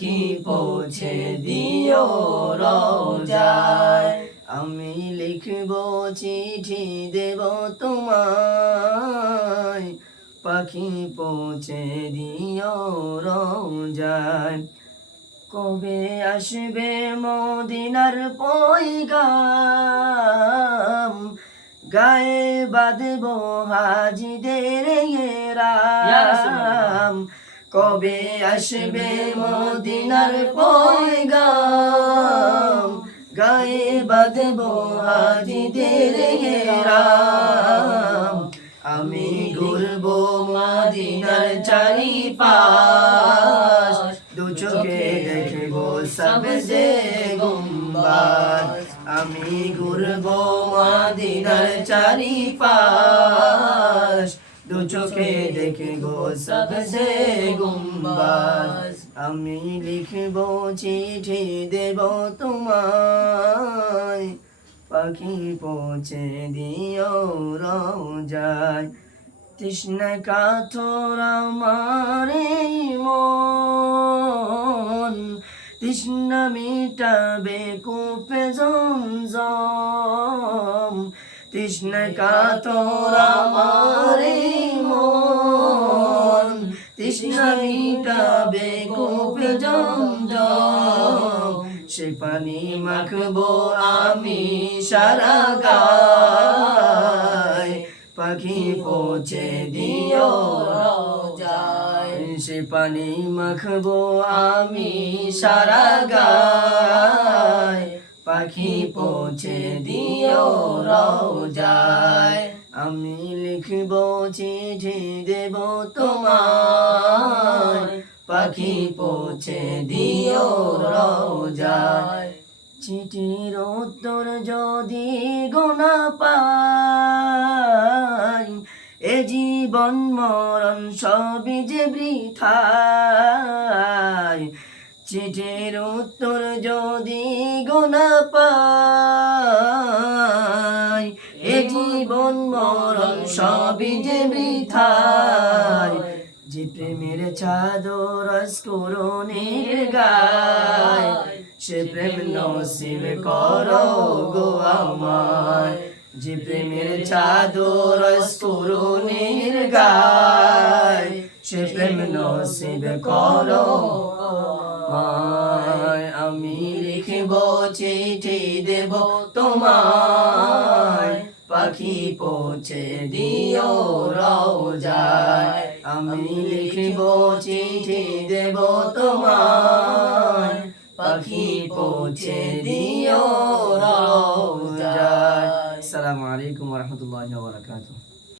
পাখি পৌঁছে দিও রোজায়? আমি লিখব চিঠি দেব তোমায়। পাখি পৌঁছে দিও রোজায়। কবে আসবে মদিনার পয়গাম গায়ে বাঁধব হাজিদের রাম কবে আসবে মদিনার পয়গাম? গায়ে বাঁধব হাজিদের রাম আমি ঘুরব মদিনার চারি পাশ দু চোখে দেখব সবজে গুম্বাদ আমি ঘুরব মদিনার চারি পাশ দু চোখে দেখব সবজে গুম্বাদ আমি লিখব চিঠি দেব তোমায়। পাখি পৌঁছে দিও রোজায়। তৃষ্ণ কাথর এই মন। তৃষ্ণ মিটাবে কূপে জমজম তৃষ্ণ কাতর আমার মন। তৃষ্ণ মিটাবে কূপে জমজম সে পানি মাখবো আমি সারা গায়। পাখি পৌঁছে দিও রোজায়। সে পানি মাখবো আমি সারা গায়। পাখি পৌঁছে দিও রোজায়। আমি লিখব চিঠি দেব তোমার পাখি পৌঁছে দিও রোজায়। চিঠির উত্তর যদি গোনা পাই, এ জীবন মরণ সবই যে বৃথায়। চিঠির উত্তর যদি গোনা পাই এ জীবন মরণ সবই যে বৃথায়। যে প্রেমের চাদর স্করণের গায়, সে প্রেম নসিব করো গো আমার যে প্রেমের চাদর স্করণের গায়, সে প্রেম নসিব করো আমায় আমি লিখব, চিঠি দেব তোমায়। পাখি পৌঁছে দিও রোজায় আমি লিখব, চিঠি দেব তোমায়। পাখি পৌঁছে দিও রোজায় আসসালামু আলাইকুম রহমতুল্লাহ বারকাতুহ।